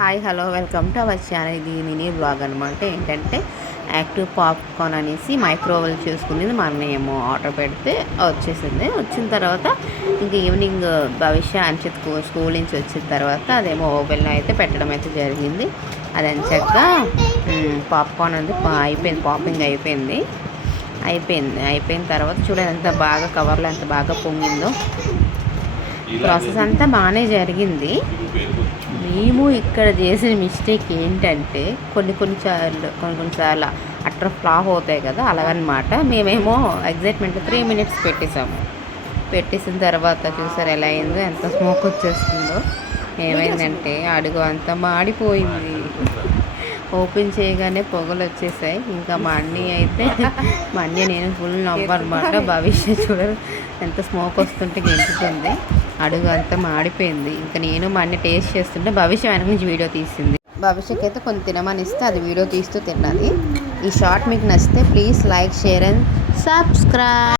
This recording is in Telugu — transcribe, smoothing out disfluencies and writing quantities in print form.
Hi hello welcome to our channel. ఇది మినీ బ్లాగ్ అనమాట. ఏంటంటే యాక్టివ్ పాప్కార్న్ అనేసి మైక్రోవేవ్ చేసుకునేది మా అన్నయ్య ఏమో ఆర్డర్ పెడితే వచ్చేసింది. వచ్చిన తర్వాత ఇంక ఈవినింగ్ భవిష్య అంచిత్ స్కూల్ నుంచి వచ్చిన తర్వాత అదేమో ఓవెన్లో అయితే పెట్టడం అయితే జరిగింది. అది ఎంచక్క పాప్కార్న్ అది అయిపోయింది, పాపింగ్ అయిపోయిన తర్వాత చూడండి ఎంత బాగా కవర్లో ఎంత బాగా పొంగిందో. ప్రాసెస్ అంతా బాగానే జరిగింది. మేము ఇక్కడ చేసిన మిస్టేక్ ఏంటంటే కొన్నిసార్లు అట్లా ఫ్లాప్ అవుతాయి కదా, అలాగనమాట. మేమేమో ఎగ్జైట్మెంట్ 3 minutes పెట్టేసిన తర్వాత చూసారు ఎలా అయిందో, ఎంత స్మోక్ వచ్చేస్తుందో. ఏమైందంటే అడుగు అంతా మాడిపోయింది. ఓపెన్ చేయగానే పొగలు వచ్చేసాయి. ఇంకా మా అన్నయ్య నేను ఫుల్ నవ్వనమాట. భవిష్య చూడరు ఎంత స్మోక్ వస్తుంటే గెంటుతుంది. అడుగు అంతా మాడిపోయింది. ఇంకా నేను మా అన్నయ్య టేస్ట్ చేస్తుంటే భవిష్య వెనక నుంచి వీడియో తీసింది. భవిష్యకి అయితే కొంచెం తినమని ఇస్తే అది వీడియో తీస్తూ తిన్నది. ఈ షార్ట్ మీకు నచ్చితే please like, share and subscribe.